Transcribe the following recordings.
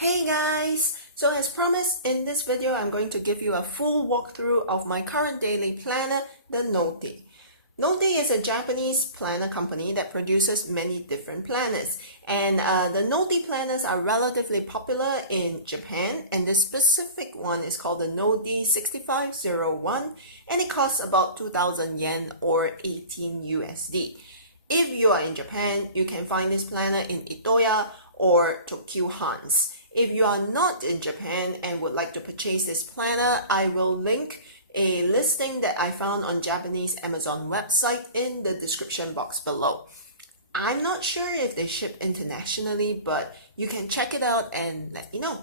Hey guys! So as promised, in this video I'm going to give you a full walkthrough of my current daily planner, the NOLTY. NOLTY is a Japanese planner company that produces many different planners, and the NOLTY planners are relatively popular in Japan, and the specific one is called the NOLTY 6501, and it costs about 2,000 yen or 18 USD. If you are in Japan, you can find this planner in Itoya or Tokyo Hans. If you are not in Japan and would like to purchase this planner, I will link a listing that I found on Japanese Amazon website in the description box below. I'm not sure if they ship internationally, but you can check it out and let me know.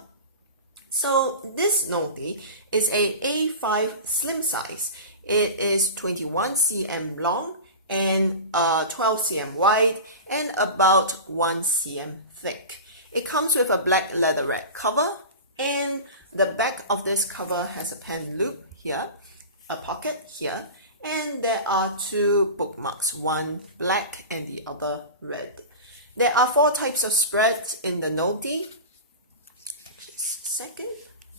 So this NOLTY is a A5 slim size. It is 21 cm long and 12 cm wide and about 1 cm thick. It comes with a black leatherette cover, and the back of this cover has a pen loop here, a pocket here, and there are two bookmarks, one black and the other red. There are 4 types of spreads in the NOLTY. Just a second.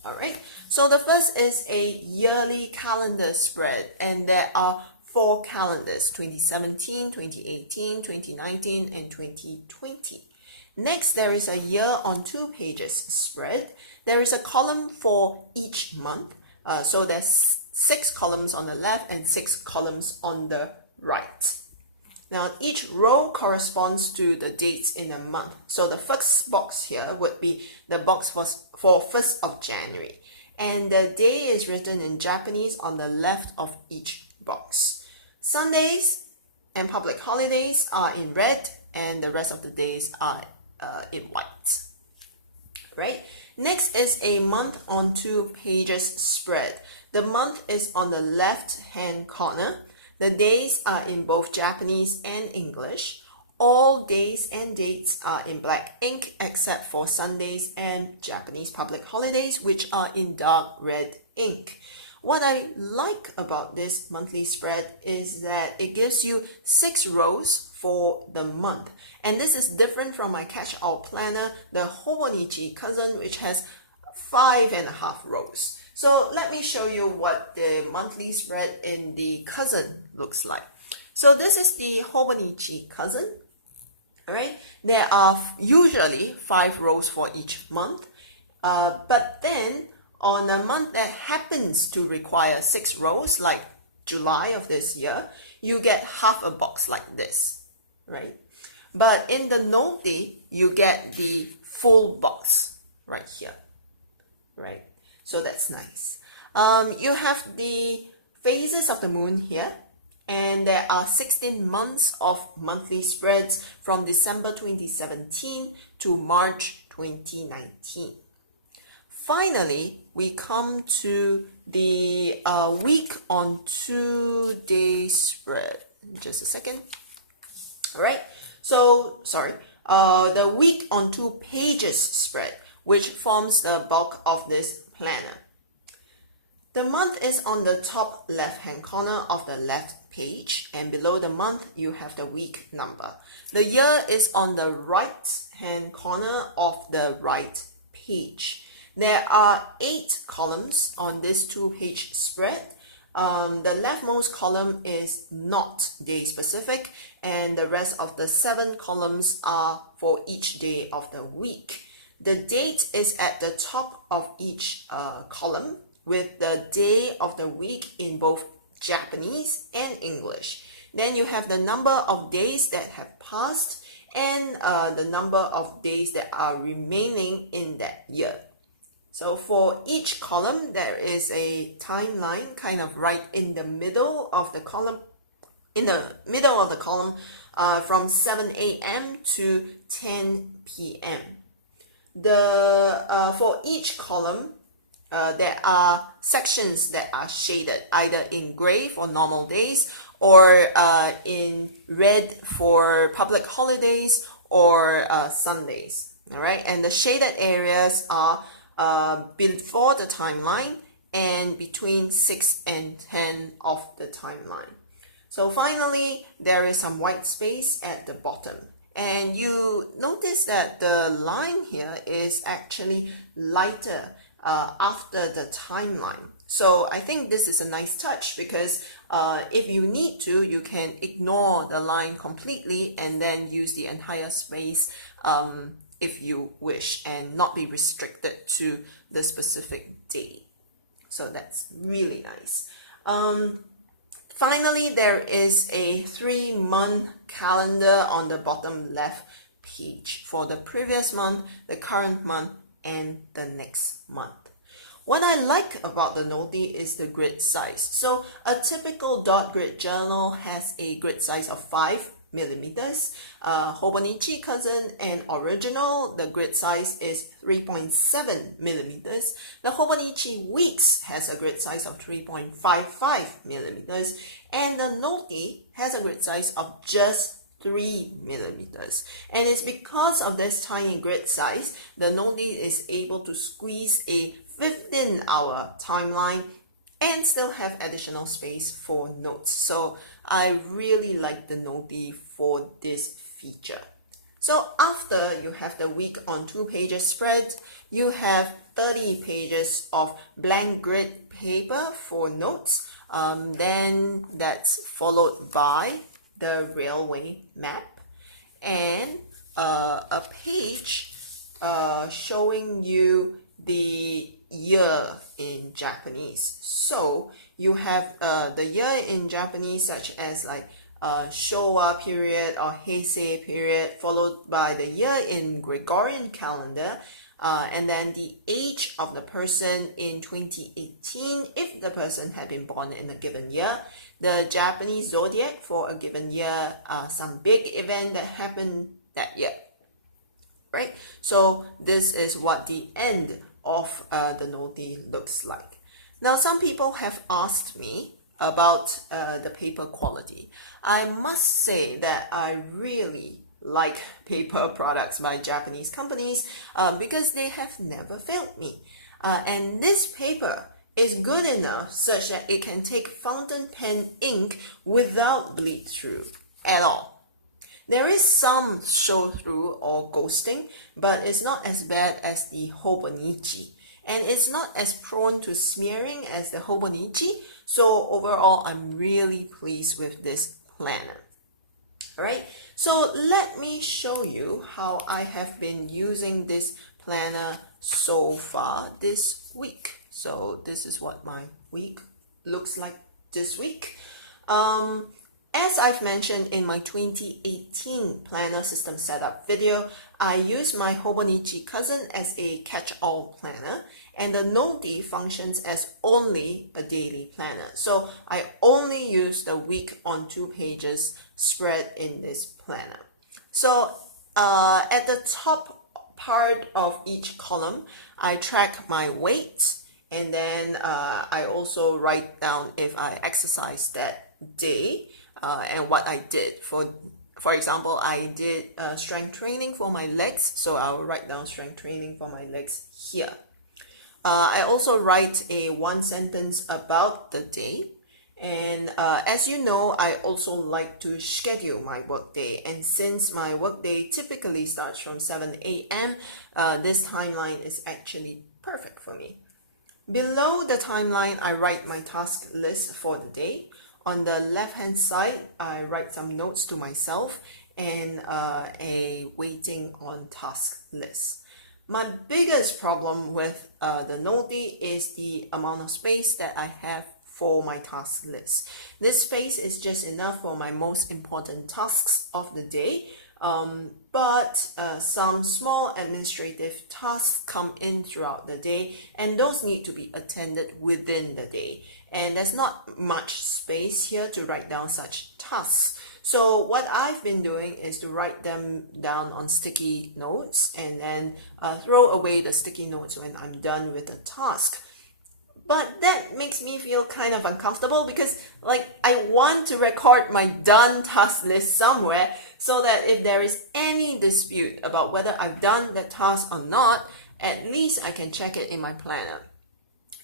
Alright, so the first is a yearly calendar spread, and there are 4 calendars, 2017, 2018, 2019, and 2020. Next, there is a year on 2 pages spread. There is a column for each month. So there's 6 columns on the left and 6 columns on the right. Now, each row corresponds to the dates in a month. So the first box here would be the box for 1st of January. And the day is written in Japanese on the left of each box. Sundays and public holidays are in red, and the rest of the days are in white. Right? Next is a month on 2 pages spread. The month is on the left hand corner. The days are in both Japanese and English. All days and dates are in black ink except for Sundays and Japanese public holidays, which are in dark red ink. What I like about this monthly spread is that it gives you 6 rows for the month. And this is different from my catch-all planner, the Hobonichi Cousin, which has 5.5 rows. So let me show you what the monthly spread in the Cousin looks like. So this is the Hobonichi Cousin. Alright, there are usually 5 rows for each month, but then on a month that happens to require 6 rows, like July of this year, you get half a box like this, right? But in the NOLTY, you get the full box right here, right? So that's nice. You have the phases of the moon here, and there are 16 months of monthly spreads from December 2017 to March 2019. Finally, we come to the week on 2 days spread. Just a second. All right. So, sorry. The week on 2 pages spread, which forms the bulk of this planner. The month is on the top left-hand corner of the left page, and below the month, you have the week number. The year is on the right-hand corner of the right page. There are 8 columns on this 2-page spread. The leftmost column is not day specific, and the rest of the 7 columns are for each day of the week. The date is at the top of each column, with the day of the week in both Japanese and English. Then you have the number of days that have passed and the number of days that are remaining in that year. So for each column, there is a timeline kind of right in the middle of the column, from 7 a.m. to 10 p.m. For each column, there are sections that are shaded either in gray for normal days or in red for public holidays or Sundays. All right, and the shaded areas are before the timeline and between 6 and 10 of the timeline. So finally, there is some white space at the bottom. And you notice that the line here is actually lighter after the timeline. So I think this is a nice touch because if you need to, you can ignore the line completely and then use the entire space if you wish and not be restricted to the specific day. So that's really nice. Finally, there is a 3-month calendar on the bottom left page for the previous month, the current month, and the next month. What I like about the NOLTY is the grid size. So a typical dot grid journal has a grid size of 5 millimeters. Hobonichi Cousin and Original, the grid size is 3.7 millimeters. The Hobonichi Weeks has a grid size of 3.55 millimeters. And the NOLTY has a grid size of just 3 millimeters. And it's because of this tiny grid size, the NOLTY is able to squeeze a 15-hour timeline and still have additional space for notes. So I really like the NOLTY for this feature. So after you have the week on 2 pages spread, you have 30 pages of blank grid paper for notes. Then that's followed by the railway map and a page showing you the year in Japanese. So you have the year in Japanese such as like Showa period or Heisei period, followed by the year in Gregorian calendar, and then the age of the person in 2018 if the person had been born in a given year, the Japanese zodiac for a given year, some big event that happened that year, right? So this is what the end of the NOLTY looks like. Now, some people have asked me about the paper quality. I must say that I really like paper products by Japanese companies because they have never failed me. And this paper is good enough such that it can take fountain pen ink without bleed through at all. There is some show through or ghosting, but it's not as bad as the Hobonichi. And it's not as prone to smearing as the Hobonichi. So overall, I'm really pleased with this planner. Alright, so let me show you how I have been using this planner so far this week. So this is what my week looks like this week. As I've mentioned in my 2018 planner system setup video, I use my Hobonichi Cousin as a catch-all planner, and the NOLTY functions as only a daily planner. So I only use the week on 2 pages spread in this planner. So at the top part of each column, I track my weight, and then I also write down if I exercised that day. And what I did. For example, I did strength training for my legs, so I'll write down strength training for my legs here. I also write a 1 sentence about the day, and as you know, I also like to schedule my workday, and since my workday typically starts from 7 a.m., this timeline is actually perfect for me. Below the timeline, I write my task list for the day. On the left-hand side, I write some notes to myself and a waiting on task list. My biggest problem with the NOLTY is the amount of space that I have for my task list. This space is just enough for my most important tasks of the day, but some small administrative tasks come in throughout the day, and those need to be attended within the day. And there's not much space here to write down such tasks. So what I've been doing is to write them down on sticky notes and then throw away the sticky notes when I'm done with the task. But that makes me feel kind of uncomfortable because I want to record my done task list somewhere so that if there is any dispute about whether I've done that task or not, at least I can check it in my planner.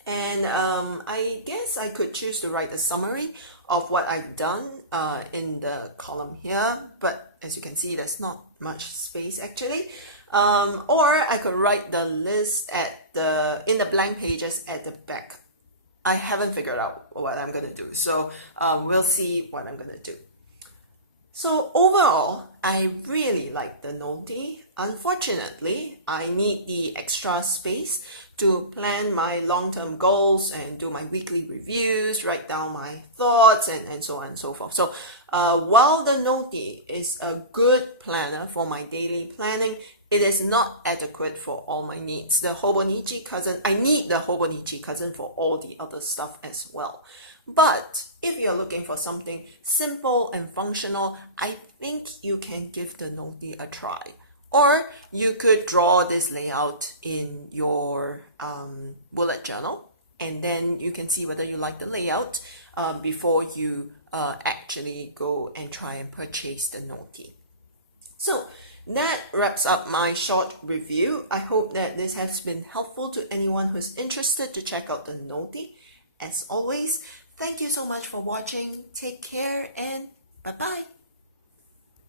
And I guess I could choose to write a summary of what I've done in the column here, but as you can see, there's not much space actually. Or I could write the list in the blank pages at the back. I haven't figured out what I'm gonna do, so we'll see what I'm gonna do. So overall, I really like the NOLTY. Unfortunately, I need the extra space to plan my long-term goals and do my weekly reviews, write down my thoughts, and so on and so forth. So while the NOLTY is a good planner for my daily planning, it is not adequate for all my needs. The Hobonichi cousin, I need the Hobonichi cousin for all the other stuff as well. But if you're looking for something simple and functional, I think you can give the NOLTY a try. Or you could draw this layout in your bullet journal, and then you can see whether you like the layout before you actually go and try and purchase the NOLTY. So that wraps up my short review. I hope that this has been helpful to anyone who's interested to check out the NOLTY. As always, thank you so much for watching. Take care and bye-bye.